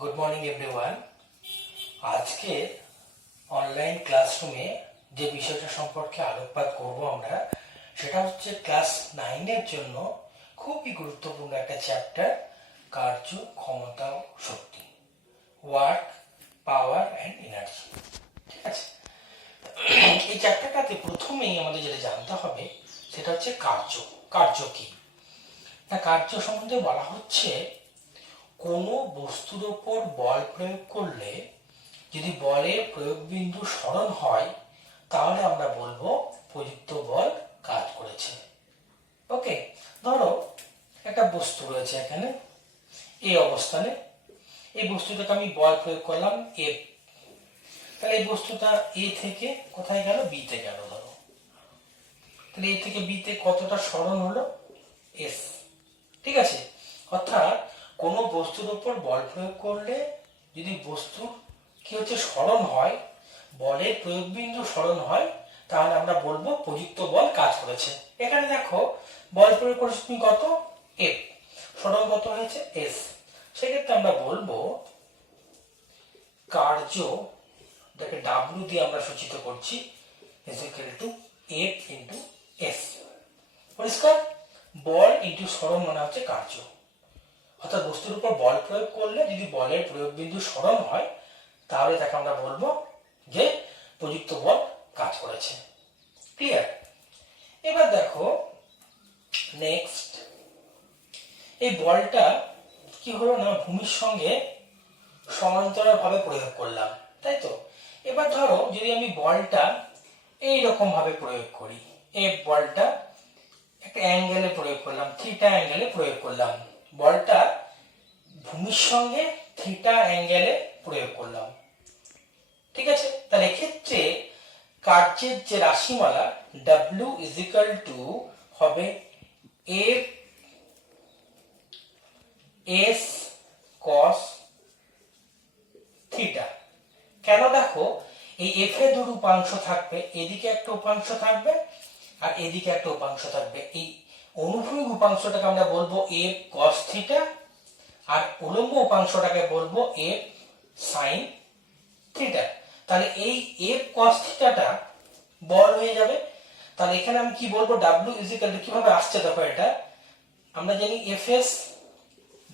Good morning everyone. আজকে online ক্লাসরুমে যে বিষয়টা সম্পর্কে আলোকপাত করব আমরা, সেটা হচ্ছে ক্লাস 9-এর জন্য খুবই গুরুত্বপূর্ণ একটা চ্যাপ্টার, কার্য, ক্ষমতা ও শক্তি, ওয়ার্ক, পাওয়ার অ্যান্ড এনার্জি। ঠিক আছে, এই চ্যাপ্টারটাতে প্রথমেই আমাদের যেটা জানতে হবে সেটা হচ্ছে কার্য। কার্য কি না, কার্য সম্বন্ধে বলা হচ্ছে কোনো বস্তুর ওপর বল প্রয়োগ করলে যদি বলের প্রয়োগ বিন্দু সরণ হয় তাহলে আমরা বলবো প্রযুক্ত বল কাজ করেছে। ওকে, ধরো একটা বস্তু রয়েছে এখানে এই অবস্থানে, এই বস্তুটাকে আমি বল প্রয়োগ করলাম এফ, তাহলে এই বস্তুটা এ থেকে কোথায় গেল, বি তে গেল। ধরো তাহলে এ থেকে বি তে কতটা সরণ হলো, এস। ঠিক আছে, অর্থাৎ কোনো বস্তুর উপর বল প্রয়োগ করলে যদি বস্তুর কি হচ্ছে সরণ হয়, বলের প্রয়োগ বিন্দু সরণ হয়, তাহলে আমরা বলবো প্রযুক্ত বল কাজ করেছে। এখানে দেখো বল প্রয়োগ করেছে তুমি কত, এফ, সরণ কত হয়েছে, এস। সেক্ষেত্রে আমরা বলবো কার্য, যাকে ডাব্লিউ দিয়ে আমরা সূচিত করছি, is equal to F into S. পরিষ্কার, বল ইন্টু সরণ মানে হচ্ছে কার্য। অর্থাৎ বস্তুর উপর বল প্রয়োগ করলে যদি বলের প্রয়োগ বিন্দু সরণ হয় তাহলে তাকে আমরা বলবো যে প্রযুক্ত বল কাজ করেছে। ক্লিয়ার? এবার দেখো নেক্সট, এই বলটা কি হলো না, ভূমির সঙ্গে সমান্তরাল ভাবে প্রয়োগ করলাম, তাই তো। এবার ধরো যদি আমি বলটা এইরকম ভাবে প্রয়োগ করি, এই বলটা একটা অ্যাঙ্গেলে প্রয়োগ করলাম, থিটা অ্যাঙ্গেলে প্রয়োগ করলাম, বলটা ভূমির সঙ্গে থিটা অ্যাঙ্গেলে প্রয়োগ করলাম। ঠিক আছে, তাহলে এক্ষেত্রে কার্যের যে রাশিমালা W ইজ ইকুয়াল টু হবে এফ এস কস থিটা। কেন, দেখো এই এফ এ দুটো উপাংশ থাকবে, এদিকে একটা উপাংশ থাকবে আর এদিকে একটা উপাংশ থাকবে। এই অনুভূমিক উপাংশটাকে আমরা বলবো এফ কস থিটা, আর উলম্ব উপাংশটাকে বলবো এফ সাইন থিটা। তাহলে এই এফ কস থিটাটা বল হয়ে যাবে। তাহলে এখানে আমি কি বলবো, ডাব্লিউ ইজ ইকুয়াল টু, কিভাবে আসছে দেখো, এটা আমরা জানি F S,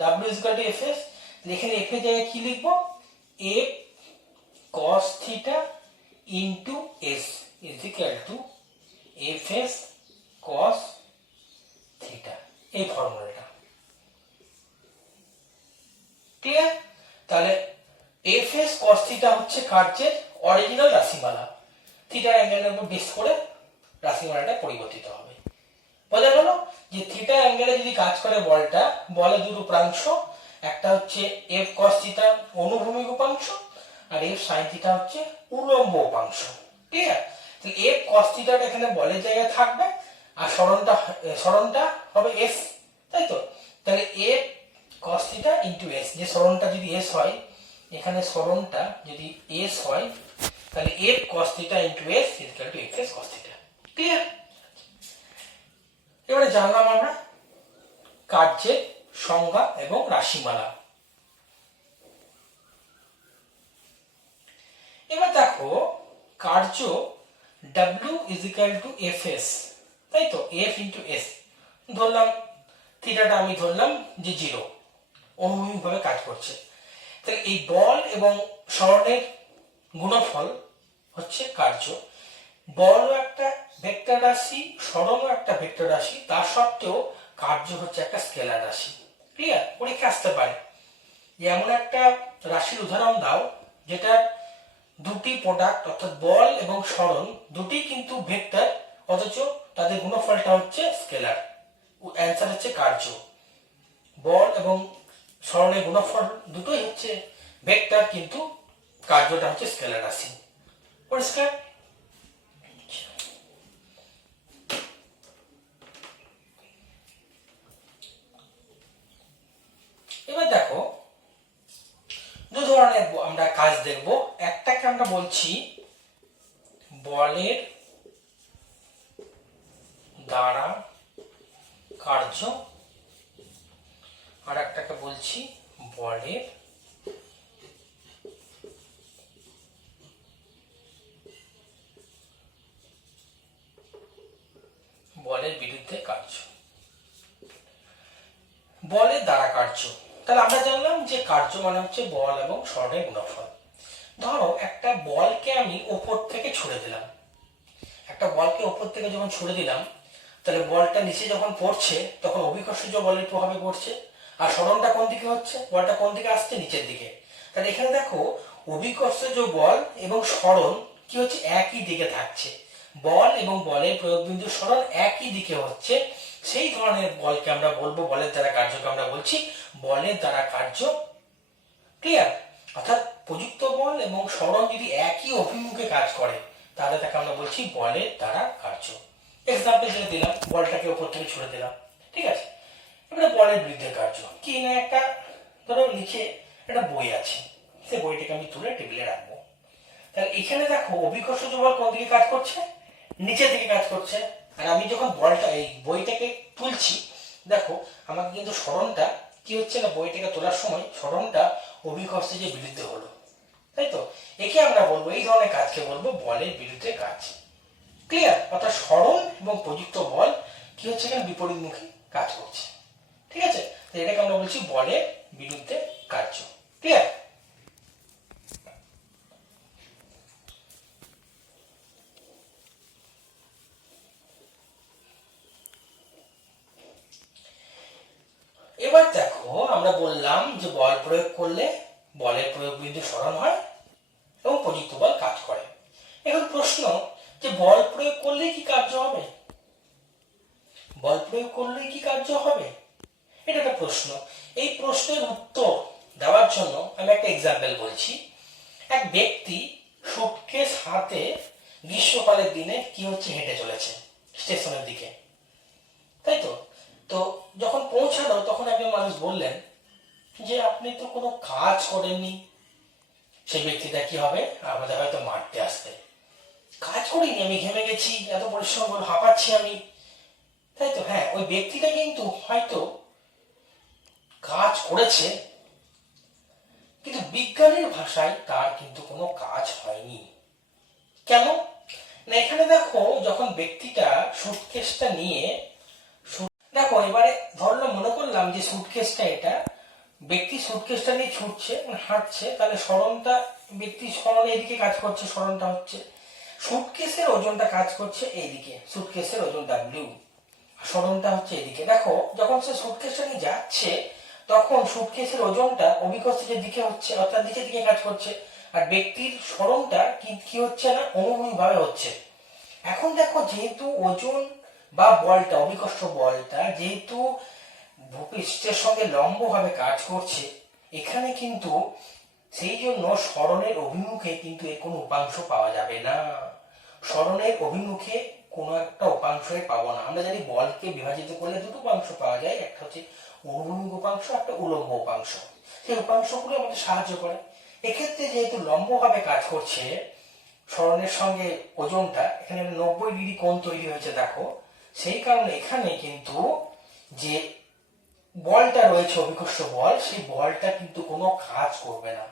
W is equal to F S. এখানে এফ এর জায়গায় কি লিখবো, F cos theta into S is equal to F S cos theta, এই ফর্মুলাটা। ক্লিয়ার? তাহলে এফ এস কস থিটা হচ্ছে কার্যের অরিজিনাল রাশিমালা, থিটা অ্যাঙ্গেলের উপর বেস করে রাশিমালাটা পরিবর্তিত হবে। বোঝা গেল যে থিটা অ্যাঙ্গেলে যদি কাজ করে বলটা, বলে দুটো উপাংশ, একটা হচ্ছে এফ কস থিটা অনুভূমিক উপাংশ আর এফ সাইন থিটা হচ্ছে উলম্ব উপাংশ। ক্লিয়ার? তাহলে এফ কস থিটাটা এখানে বলের জায়গায় থাকবে আর সরণটা হবে এস, তাই তো। তাহলে F cos theta into S, যে সরণটা যদি এস হয়, এখানে সরণটা যদি এস হয়, তাহলে F cos theta into S is equal to F S cos theta. Clear? এবারে জানলাম আমরা কার্যের সংজ্ঞা এবং রাশিমালা। এবার দেখো কার্য W is equal to F S, তাই তো, এফ ইন্টু এস। ধরলাম থিটাটা আমি ধরলাম যে 0, অনুভূমিক ভাবে কাজ করছে। তাহলে এই বল এবং সরণের গুণফল হচ্ছে কার্য। বলও একটা ভেক্টর রাশি, সরণও একটা ভেক্টর রাশি, তা সত্ত্বেও কার্য হচ্ছে একটা স্কেলার রাশি। ক্লিয়ার? পরীক্ষা আসতে পারে যে এমন একটা রাশির উদাহরণ দাও যেটা দুটি প্রোডাক্ট, অর্থাৎ বল এবং সরণ দুটি কিন্তু ভেক্টর, অথচ তাদের গুণফলটা হচ্ছে স্কেলার। অ্যান্সার হচ্ছে কার্য। বল এবং সরণের গুণফল দুটোই হচ্ছে ভেক্টর, কিন্তু কার্যটা হচ্ছে স্কেলার রাশি। পরিষ্কার? এবার দেখো দু ধরনের আমরা কাজ দেখব। একটাকে আমরা বলছি বলের দ্বারা কার্য, আর একটাকে বলছি বলের বলের বিরুদ্ধে কার্য। বলের দ্বারা কার্য, তাহলে আমরা জানলাম যে কার্য মানে হচ্ছে বল এবং সরণের গুণফল। ধরো একটা বলকে আমি ওপর থেকে ছুড়ে দিলাম, একটা বলকে ওপর থেকে যখন ছুড়ে দিলাম, তাহলে বলটা নিচে যখন পড়ছে তখন অভিকর্ষজ বলের প্রভাবে পড়ছে। আর সরণটা কোন দিকে হচ্ছে, বলটা কোন দিকে আসছে, নিচের দিকে। তাহলে এখানে দেখো অভিকর্ষজ বল এবং সরণ কি হচ্ছে, একই দিকে থাকছে। বল এবং বলের প্রয়োগ বিন্দু সরণ একই দিকে হচ্ছে, সেই ধরনের বলকে আমরা বলবো বলের দ্বারা কার্যকে আমরা বলছি বলের দ্বারা কার্য। ক্লিয়ার? অর্থাৎ প্রযুক্ত বল এবং সরণ যদি একই অভিমুখে কাজ করে তাহলে তাকে আমরা বলছি বলের দ্বারা কার্য। এক্সাম্পল যেটা দিলাম, বলটাকে উপর থেকে ছুড়ে দিলাম, ঠিক আছে। এবারে বলের বিরুদ্ধে কার্য কি না, একটা ধরো লিখে একটা বই আছে, সেই বইটাকে আমি তুলে টেবিলে রাখবো। তাহলে এখানে দেখো অভিকর্ষজ বল কোন দিকে কাজ করছে, নিচের দিকে কাজ করছে। আর আমি যখন বলটা এই বইটাকে তুলছি, দেখো আমাকে কিন্তু সরণটা কি হচ্ছে না, বইটাকে তোলার সময় সরণটা অভিকর্ষজের বিরুদ্ধে হলো, তাই তো। একে আমরা বলবো, এই ধরনের কাজকে বলবো বলের বিরুদ্ধে কাজ। ক্লিয়ার? অর্থাৎ সরণ এবং প্রযুক্ত বল কি হচ্ছে, এখানে বিপরীতমুখী কাজ করছে, ঠিক আছে। তো এটাকে আমরা বলছি বলের বিরুদ্ধে কার্য। ক্লিয়ার? এবার দেখো আমরা বললাম যে বল প্রয়োগ করলে বলের প্রয়োগ বিন্দু সরণ হয় এবং প্রযুক্ত বল কাজ করে। এখন প্রশ্ন যে বল প্রয়োগ করলে কি কার্য হবে, বল প্রয়োগ করলে কি কার্য হবে, এটা একটা প্রশ্ন। এই প্রশ্নের উত্তর দেওয়ার জন্য আমি একটা এক্সাম্পল বলছি। এক ব্যক্তি সুটকেস হাতে গ্রীষ্মকালের দিনে কি হচ্ছে, হেঁটে চলেছে স্টেশনের দিকে, তাই তো। তো যখন পৌঁছালো তখন একজন মানুষ বললেন যে আপনি তো কোনো কাজ করেননি। সেই ব্যক্তিটা কি হবে, আমাদের হয়তো মারতে আসবে। কাজ করিনি, আমি ঘেমে গেছি, এত পরিশ্রম করে হাঁপাচ্ছি আমি, তাই তো। হ্যাঁ, ওই ব্যক্তিটা কিন্তু হয়তো কাজ করেছে, কিন্তু বিজ্ঞানের ভাষায় তার কিন্তু কোনো কাজ হয়নি। কেন না, এখানে দেখো যখন ব্যক্তিটা সুটকেসটা নিয়ে, দেখো এবারে ধরলাম, মনে করলাম যে সুটকেসটা, এটা ব্যক্তি সুটকেসটা নিয়ে ছুটছে, মানে হাঁটছে, তাহলে সরণটা ব্যক্তি সরণ এইদিকে কাজ করছে, সরণটা হচ্ছে সুটকেসের ওজনটা কাজ করছে এইদিকে, সুটকেসের ওজন ডাব্লিউ, সরণটা হচ্ছে এদিকে। দেখো যখন সে সুটকেসটা নিয়ে যাচ্ছে তখন সুটকেসের ওজনটা অভিকর্ষের দিকে হচ্ছে, অর্থাৎ নিচের দিকে কাজ করছে, আর ব্যক্তির সরণটা কি হচ্ছে না, অনুভূমিক ভাবে হচ্ছে। এখন দেখো যেহেতু ওজন বা বলটা, অভিকর্ষ বলটা যেহেতু ভূপৃষ্ঠের সঙ্গে লম্বভাবে কাজ করছে, এখানে কিন্তু সেই জন্য সরণের অভিমুখে কিন্তু এর কোনো উপাংশ পাওয়া যাবে না। সরণের অভিমুখে কোনো একটা উপাংশ পাবো না। আমরা জানি বলকে বিভাজিত করলে দুটো উপাংশ পাওয়া যায়, একটা হচ্ছে অনুভূমিক উপাংশ, একটা উলম্ব উপাংশ। সেই উপাংশগুলো আমাদের সাহায্য করে। এক্ষেত্রে যেহেতু লম্বভাবে কাজ করছে সরণের সঙ্গে ওজনটা, এখানে 90 ডিগ্রি কোণ তৈরি হয়েছে দেখো, সেই কারণে এখানে কিন্তু যে বলটা রয়েছে অভিকর্ষ বল, সেই বলটা কিন্তু কোনো কাজ করবে না।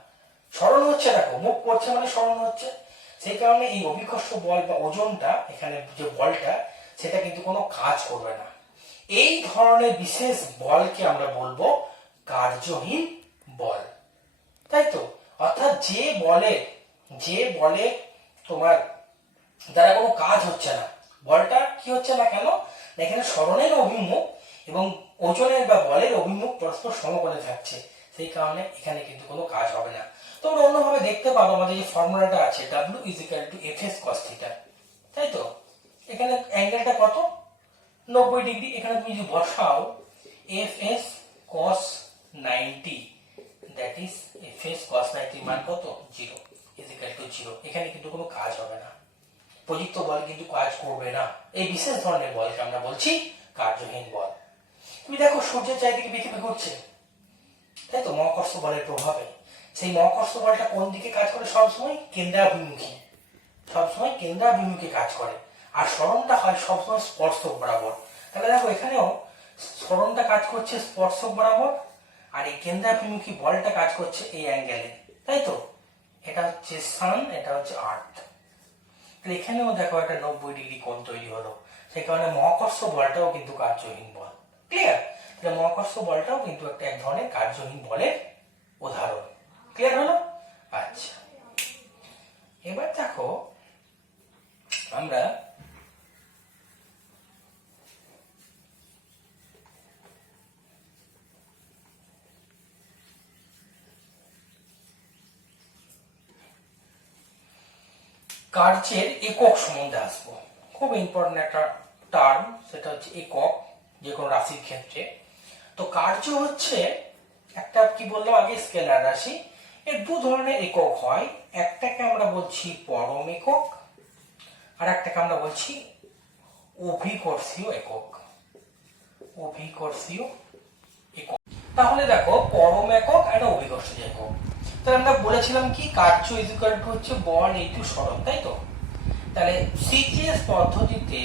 সরণ হচ্ছে, দেখো মুখ করছে মানে সরণ হচ্ছে, সেই কারণে এই অভিকর্ষ বল বা ওজনটা, এখানে যে বলটা, সেটা কিন্তু কোনো কাজ করবে না। এই ধরনের বিশেষ বলকে আমরা বলবো কার্যহীন বল, তাই তো। অর্থাৎ যে বলে তোমার দ্বারা কোনো কাজ হচ্ছে না, বলটা কি হচ্ছে না কেন, এখানে সরণের অভিমুখ এবং ওজনের বা বলের অভিমুখ পরস্পর সমকোণে থাকছে, সেই কারণে এখানে কিন্তু কোনো কাজ হবে না। তোমরা অন্যভাবে দেখতে পাবো, আমাদের যে ফর্মুলাটা আছে W = Fs cos θ, তাই তো। এখানে অ্যাঙ্গেলটা কত, 90 ডিগ্রি। এখানে তুমি যদি বসাও Fs cos 90, that is Fs cos 90 মান কত, 0 = 0। এখানে কিন্তু কোনো কাজ হবে না, প্রযুক্ত বল কিন্তু কাজ করবে না। এই বিশেষ ধরনের বলকে আমরা বলছি কার্যহীন বল। তুমি দেখো সূর্যের চারিদিকে পৃথিবী ঘুরছে, তাই তো, মহাকর্ষ বলের প্রভাবে। সেই মহাকর্ষ বলটা কোন দিকে কাজ করে, সবসময় কেন্দ্রাভিমুখী, সবসময় কেন্দ্রাভিমুখী কাজ করে। আর সরণটা হয় সবসময় স্পর্শক বরাবর। তাহলে দেখো এখানেও সরণটা কাজ করছে স্পর্শক বরাবর, আর এই কেন্দ্রাভিমুখী বলটা কাজ করছে এই অ্যাঙ্গেলে, তাই তো। এটা হচ্ছে সান, এটা হচ্ছে আর্থ। এখানেও দেখো একটা 90 ডিগ্রি কোণ তৈরি হলো। সেই কারণে মহাকর্ষ বলটাও কিন্তু কার্যহীন বল। ক্লিয়ার? তাহলে মহাকর্ষ বলটাও কিন্তু একটা এক ধরনের কার্যহীন বলের উদাহরণ। ক্লিয়ার হলো? আচ্ছা, এবার দেখো আমরা কার্যের একক সম্বন্ধে আসবো। খুব ইম্পর্টেন্ট একটা টার্ম, সেটা হচ্ছে একক, যে কোনো রাশির ক্ষেত্রে। তো কার্য হচ্ছে একটা, কি বললাম আগে, স্কেলার রাশি। এর দু ধরনের একক হয়, একটাকে আমরা বলছি পরম একক, আর একটাকে আমরা বলছি অভিকর্ষীয় একক। অভিকর্ষীয় একক। তাহলে দেখো, পরম একক আর অভিকর্ষীয় একক। তাহলে আমরা বলেছিলাম কি, কার্য ইজ ইকুয়াল টু হচ্ছে বল ইনটু সরণ, তাই তো? তাহলে সিজিএস পদ্ধতিতে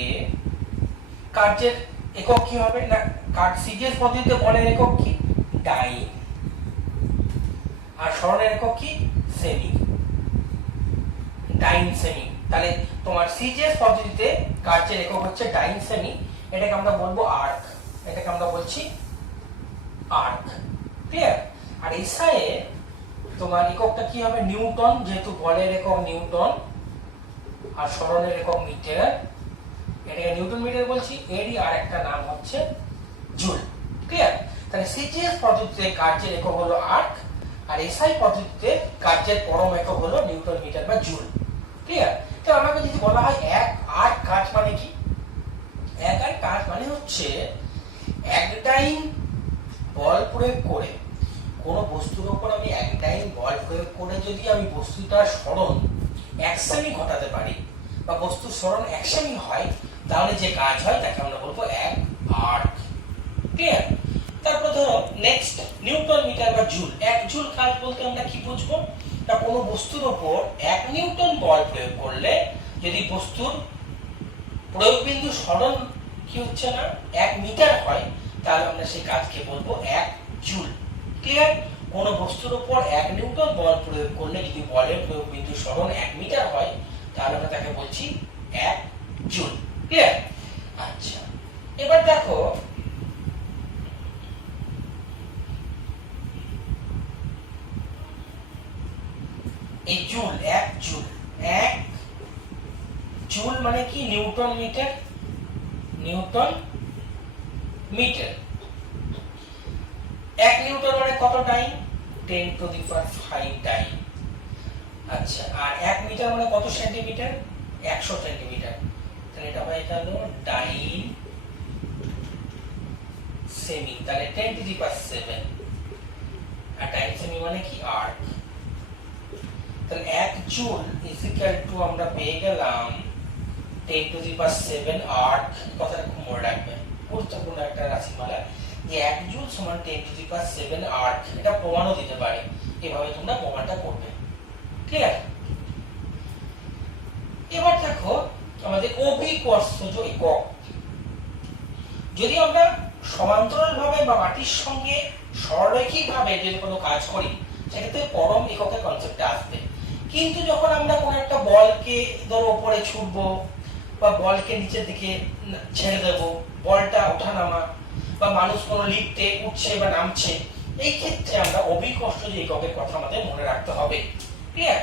কার্যের একক কি হবে না, সিজিএস পদ্ধতিতে বলের একক কি, ডাইন, আর সরণের একক কি, সেমি, ডাইন সেমি। তাহলে তোমার সিজিএস পদ্ধতিতে কার্যের একক হচ্ছে ডাইন সেমি, এটাকে আমরা বলবো আর্ক, এটাকে আমরা বলছি আর্ক। ক্লিয়ার? আর এসআই এ তোমার এককটা কি হবে, নিউটন, যেহেতু বলের একক নিউটন আর সরণের একক মিটার, এটাকে নিউটন মিটার বলছি। এরই আর একটা নাম হচ্ছে জুল। ক্লিয়ার? তাহলে সিজিএস পদ্ধতিতে কার্যের একক হলো আর্ক, আর এসআই পদ্ধতিতে কার্যের পরম একক হলো নিউটন মিটার বা জুল। ক্লিয়ার? তো আমাকে যদি বলা হয় এক আর্ক কাজ মানে কি, এক আর্ক কাজ মানে হচ্ছে এক ডাইন বল প্রয়োগ করে, কোনো বস্তুর উপর আমি এক ডাইন বল প্রয়োগ করে যদি আমি বস্তুটার সরণ এক সেমি ঘটাতে পারি, বা বস্তুর সরণ এক সেমি হয়, তাহলে যে কাজ হয় তাকে আমরা বলবো এক আর্ক। ক্লিয়ার? তারপর ধরো নেক্সট, নিউটন মিটার বা জুল। এক জুল কাজ বলতে আমরা কি বুঝবো, না কোনো বস্তুর উপর এক নিউটন বল প্রয়োগ করলে যদি বস্তুর প্রয়োগ বিন্দু সরণ কি হচ্ছে না এক মিটার হয়, তাহলে আমরা সেই কাজকে বলবো এক জুল। ক্লিয়ার? কোন বস্তুর উপর এক নিউটন বল প্রয়োগ করলে যদি বলের প্রয়োগ বিন্দু সরণ এক মিটার হয়, তাহলে আমরা তাকে বলছি এক জুল। ক্লিয়ার? আচ্ছা, এবার দেখো এই জুল, এক জুল, এক জুল মানে কি, নিউটন মিটার, নিউটন মিটার। এক নিউটন মানে কত ডাইন, 10⁵ ডাইন। আচ্ছা, আর এক মিটার মানে কত সেন্টিমিটার, 100 সেন্টিমিটার। তাহলে এটা হয়ে গেল ডাইন সেমি, তাহলে 10⁵, আর ডাইন সেমি মানে কি, আর্ক। তাহলে এক জুল ইজ ইকুয়াল টু আমরা পেয়ে গেলাম 10⁵ আর্ক। কথাটা খুব মনে রাখবে, গুরুত্বপূর্ণ একটা রাশিমালা, যে এক জুল সমান 10⁵ আর্ক। এটা প্রমাণও দিতে পারে, এভাবে তোমরা প্রমাণটা করবে। ক্লিয়ার? এবার দেখো আমাদের অভিকর্ষজ একক। যদি আমরা সমান্তরাল ভাবে বা মাটির সঙ্গে সরলরৈখিক ভাবে যদি কোনো কাজ করি, সেক্ষেত্রে পরম এককের কনসেপ্টটা আসবে। কিন্তু যখন আমরা কোনো একটা বলকে ধরো উপরে ছুটবো, বা বলকে নিচের দিকে ছেড়ে দেবো, বলটা ওঠানামা, বা মানুষ কোনো লিফটে উঠছে বা নামছে, এই ক্ষেত্রে আমরা অভিকর্ষজ এককের কথা আমাদের মনে রাখতে হবে। ক্লিয়ার?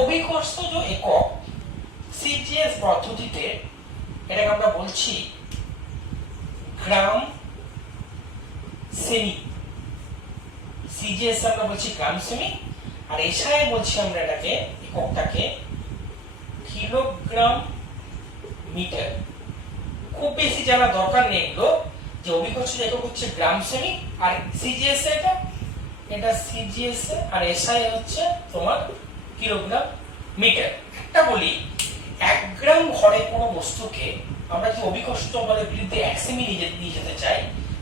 অভিকর্ষজ একক সিজিএস পদ্ধতিতে এটাকে আমরা বলছি গ্রাম সেমি। সিজিএস আমরা বলছি গ্রাম সেমি, আর এসআই বলছি আমরা এটাকে, এককটাকে কিলোগ্রাম মিটার। খুব বেশি জানা দরকার নেই এগুলো, যে অভিকর্ষজ একক হচ্ছে গ্রাম সেমি, আর সিজিএস এটা সিজিএস, আর এসআই হচ্ছে তোমার কিলোগ্রাম মিটার। একটা বলি, 1 গ্রাম ভরে কোনো বস্তুকে আমরা কি অভিকর্ষজ বলের বিরুদ্ধে 1 সেমি নিয়ে যেতে চাই,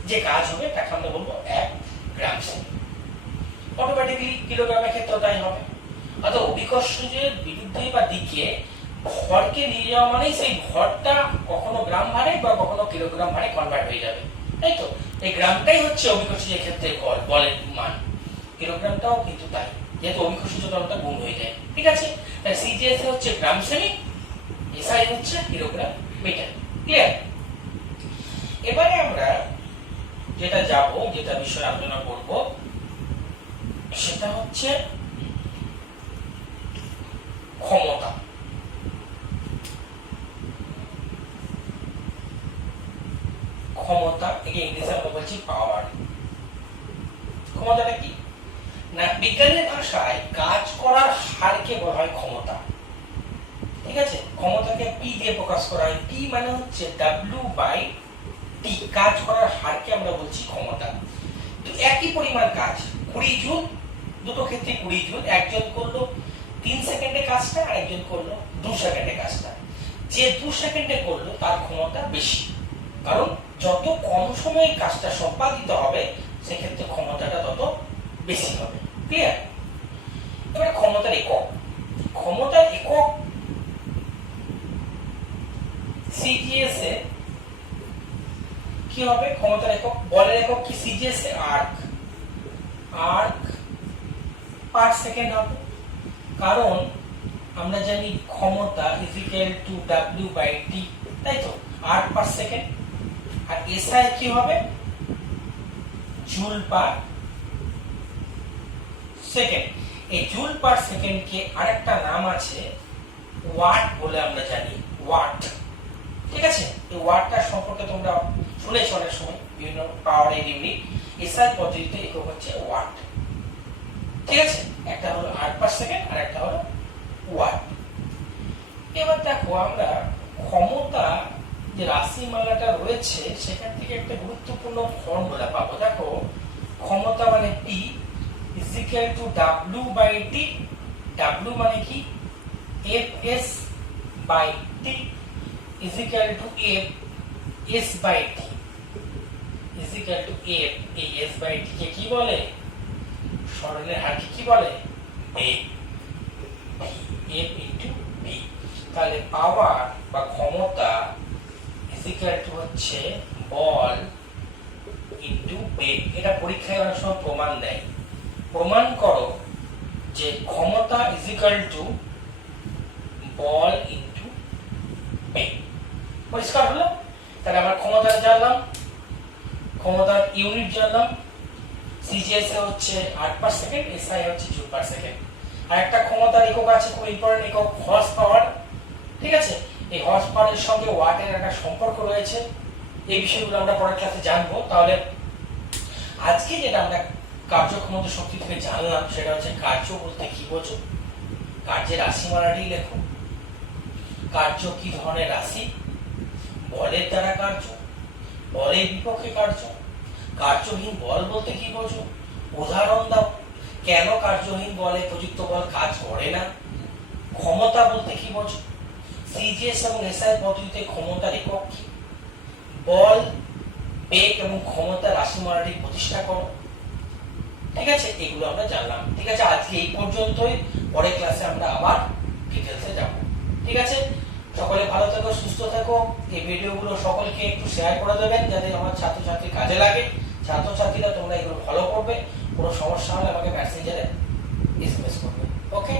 যে কাজ হবে তাকে আমরা বলবো 1 গ্রাম সেমি। অটোমেটিক্যালি কিলোগ্রামের ক্ষেত্রে তাই হবে। অর্থাৎ অভিকর্ষজের বিরুদ্ধে বা দিকে ভরকে নিয়ে যাওয়া মানে সেই ভরটা কখনো গ্রাম ভারে বা কখনো কিলোগ্রাম ভারে কনভার্ট হয়ে যাবে, তাই তো? এই গ্রামটাই হচ্ছে অভিকর্ষজের ক্ষেত্রে বলের মান, কিলোগ্রামটাও কিন্তু তাই, যেহেতু অভিকর্ষজ ত্বরণটা গুণ হয়ে যায়। ঠিক আছে? তাই সিজিএস হচ্ছে গ্রাম সেমি, এসআই হচ্ছে কিলোগ্রাম মিটার। ক্লিয়ার? এবারে আমরা যেটা বিষয়ে আলোচনা করব সেটা হচ্ছে ক্ষমতা। একে ইংলিশে আমরা বলছি পাওয়ার। ক্ষমতাটা কি না, বিজ্ঞানের ভাষায় কাজ করার হারকে বলা হয় ক্ষমতা। ঠিক আছে, ক্ষমতাকে পি দিয়ে প্রকাশ করা হয়। পি মানে হচ্ছে W/T, কাজ করার হারকে আমরা বলছি ক্ষমতা। তো একই পরিমাণ কাজ 20 জুল, দুটো ক্ষেত্রে 20 জুল, একজন করলো 3 সেকেন্ডে কাজটা আর একজন করলো 2 সেকেন্ডে কাজটা। যে 2 সেকেন্ডে করলো তার ক্ষমতা বেশি, কারণ যত কম সময়ে কাজটা সম্পাদিত হবে সেক্ষেত্রে ক্ষমতাটা তত বেশি হবে। ক্লিয়ার? এবার ক্ষমতার একক সিজিএস এ কি হবে? ক্ষমতার একক, বলের একক কি সিজিএস এ? আর্ক পার সেকেন্ড হবে, কারণ আমরা জানি ক্ষমতা ইজ ইকুয়াল টু W/T, তাই তো? Erg per second. আর এসআই কি হবে? Joule per second. এই জুল পার সেকেন্ডকে আরেকটা নাম আছে ওয়াট বলে আমরা জানি, ওয়াট। ঠিক আছে, এই ওয়াটটা সম্পর্কে তোমরা শুনেছো অনেক সময় বিভিন্ন পাওয়ারের ইউনিট। এসআই পদ্ধতিতে একক হচ্ছে ওয়াট। ঠিক আছে, একটা হলো আর্ক পার সেকেন্ড আর একটা হলো ওয়াট। এবার দেখো আমরা ক্ষমতা যে রাশিমালাটা রয়েছে সেখান থেকে একটা গুরুত্বপূর্ণ ফর্মুলা পাবো। দেখো, ক্ষমতা মানে P is equal to W/T। W মানে কি? Fs/T is equal to F/S/T is equal to F। এই S/T কে কি বলে? সরণের হারকে কি বলে? বেগ। F into B। তাহলে পাওয়ার বা ক্ষমতা is equal to হচ্ছে বল ইনটু বেগ। এটা পরীক্ষায় অনেক সময় প্রমাণ দেয়। প্রমাণ করো যে ক্ষমতা is equal to বল ইনটু বেগ। পরিষ্কার হলো? তাহলে আমরা ক্ষমতা জানলাম, ক্ষমতার ইউনিট জানলাম। সিজিএস এ হচ্ছে আর্ক পার সেকেন্ড, এসআই হচ্ছে জুল পার সেকেন্ড। আর একটা ক্ষমতার একক আছে, খুব ইম্পর্টেন্ট একক, হর্স পাওয়ার। ঠিক আছে, এই হর্স পাওয়ারের সঙ্গে ওয়াটের একটা সম্পর্ক রয়েছে। এই বিষয়গুলো আমরা পরের ক্লাসে জানবো। তাহলে আজকে যেটা আমরা কার্যক্ষমতা শক্তি থেকে জানলাম সেটা হচ্ছে কার্য বলতে কি বোঝো, কার্যের রাশিমালাটি লেখো। কার্য কি ধরনের রাশি? বলের দ্বারা কার্য, বলের বিপক্ষে কার্য। কার্যহীন বল বলতে কি বোঝো? উদাহরণ দাও। কেন কার্যহীন বলে প্রযুক্ত বল কাজ করে না? ক্ষমতা বলতে কি বোঝো? সিজিএস এবং এসআই পদ্ধতিতে ক্ষমতার একক কি? বল, বেগ এবং ক্ষমতার রাশিমালাটি প্রতিষ্ঠা করো। ঠিক আছে, এগুলো আমরা জানলাম। ঠিক আছে, আজকে এই পর্যন্তই। পরের ক্লাসে আমরা আবার ডিটেলসে যাব। ঠিক আছে, সকলে ভালো থেকো, সুস্থ থেকো। এই ভিডিওগুলো সকলকে একটু শেয়ার করে দেবেন যাতে আমার ছাত্রছাত্রী কাজে লাগে। ছাত্রছাত্রীরা তোমরা এগুলো ফলো করবে। কোনো সমস্যা হলে আমাকে মেসেঞ্জারে এসএমএস করবে। ওকে।